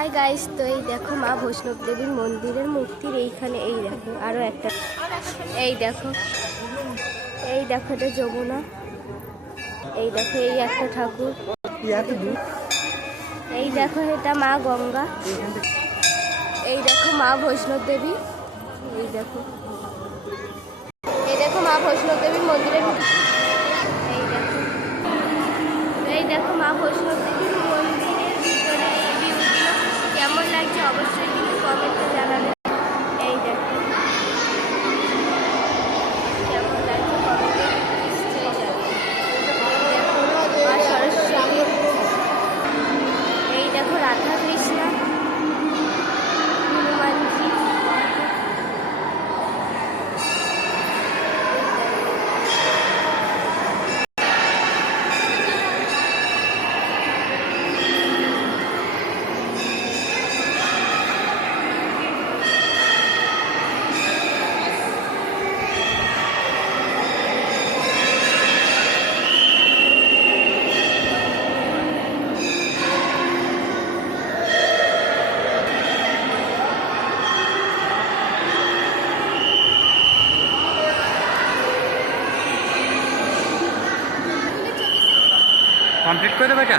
Hi guys, তো এই দেখো মা বৈষ্ণব দেবীর মন্দিরের মূর্তির এইখানে এই দেখো আরো একটা, এই দেখো এটা যমুনা, এই দেখো এই একটা ঠাকুর, এই দেখো এটা মা গঙ্গা, এই দেখো মা বৈষ্ণব দেবী, এই দেখো মা বৈষ্ণব দেবীর মন্দিরের, এই দেখো মা বৈষ্ণব দেবীর মন্দিরের ভিতরে এই ভিউগুলো কেমন লাগছে অবশ্যই কিন্তু কমেন্টে জানাবেন। এই দেখো কেমন লাগছে কমেন্টে নিশ্চয়ই জানাবেন। মা সরস্বতী, এই দেখো রাধা কৃষ্ণা, হনুমানজি, কমপ্লিট করে দেবে এটা।